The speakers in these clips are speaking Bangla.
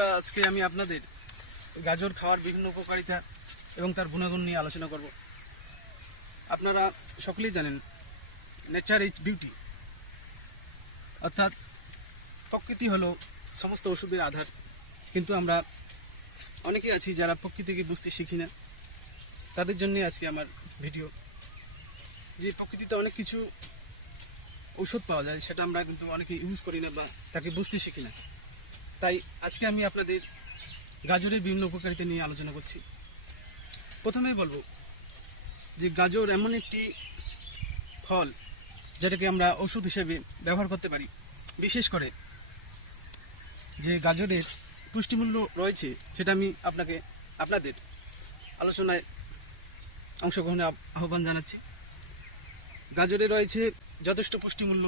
বন্ধুরা, আজকে আমি আপনাদের গাজর খাওয়ার বিভিন্ন উপকারিতা এবং তার গুণাগুণ নিয়ে আলোচনা করব। আপনারা সকলেই জানেন নেচার ইজ বিউটি, অর্থাৎ প্রকৃতি হলো সমস্ত ওষুধের আধার। কিন্তু আমরা অনেকেই আছি যারা প্রকৃতিকে বুঝতে শিখি না। তাদের জন্য আজকে আমার ভিডিও। যে প্রকৃতিতে অনেক কিছু ঔষধ পাওয়া যায়, সেটা আমরা কিন্তু অনেকে ইউজ করি না বা তাকে বুঝতে শিখি না। তাই আজকে আমি আপনাদের গাজরের বিভিন্ন উপকারিতা নিয়ে আলোচনা করছি। প্রথমেই বলবো যে গাজর এমন একটি ফল যেটাকে আমরা ওষুধ হিসেবে ব্যবহার করতে পারি। বিশেষ করে যে গাজরের পুষ্টিমূল্য রয়েছে সেটা আমি আপনাদের আলোচনায় অংশগ্রহণে আহ্বান জানাচ্ছি। গাজরে রয়েছে যথেষ্ট পুষ্টিমূল্য।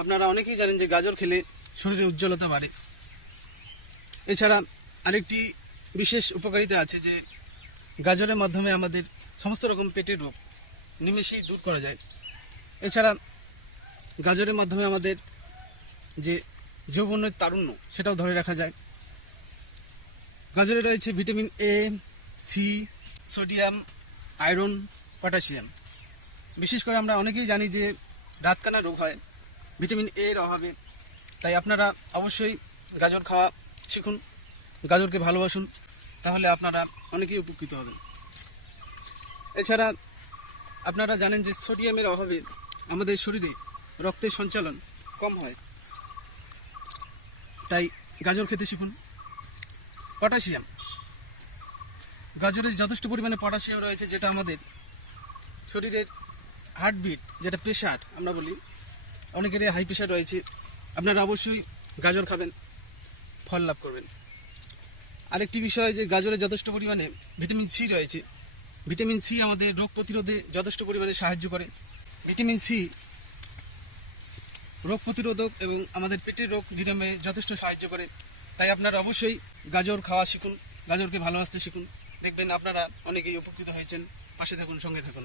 আপনারা অনেকেই জানেন যে গাজর খেলে শরীরের উজ্জ্বলতা বাড়ে। এছাড়া আরেকটি বিশেষ উপকারিতা আছে যে গাজরের মাধ্যমে আমাদের সমস্ত রকম পেটের রোগ নিমেষেই দূর করা যায়। এছাড়া গাজরের মাধ্যমে আমাদের যে যৌবনের তারুণ্য সেটাও ধরে রাখা যায়। গাজরে রয়েছে vitamin A, C, sodium, iron, potassium. বিশেষ করে আমরা অনেকেই জানি যে রাতকানা রোগ হয় ভিটামিন এর অভাবে। তাই আপনারা অবশ্যই গাজর খাওয়া শিখুন, গাজরকে ভালোবাসুন, তাহলে আপনারা অনেকেই উপকৃত হবেন। এছাড়া আপনারা জানেন যে সোডিয়ামের অভাবে আমাদের শরীরে রক্তের সঞ্চালন কম হয়, তাই গাজর খেতে শিখুন। পটাশিয়াম, গাজরে যথেষ্ট পরিমাণে পটাশিয়াম রয়েছে, যেটা আমাদের শরীরের হার্টবিট, যেটা প্রেশার আমরা বলি, অনেকেরই হাই প্রেশার রয়েছে। আপনারা অবশ্যই গাজর খাবেন, ফল লাভ করবেন। আরেকটি বিষয় যে গাজরে যথেষ্ট পরিমাণে ভিটামিন সি রয়েছে। ভিটামিন সি আমাদের রোগ প্রতিরোধে যথেষ্ট পরিমাণে সাহায্য করে। ভিটামিন সি রোগ প্রতিরোধক এবং আমাদের পেটের রোগ নিরাময়ে যথেষ্ট সাহায্য করে। তাই আপনারা অবশ্যই গাজর খাওয়া শিখুন, গাজরকে ভালোবাসতে শিখুন। দেখবেন আপনারা অনেকেই উপকৃত হয়েছেন। পাশে থাকুন, সঙ্গে থাকুন।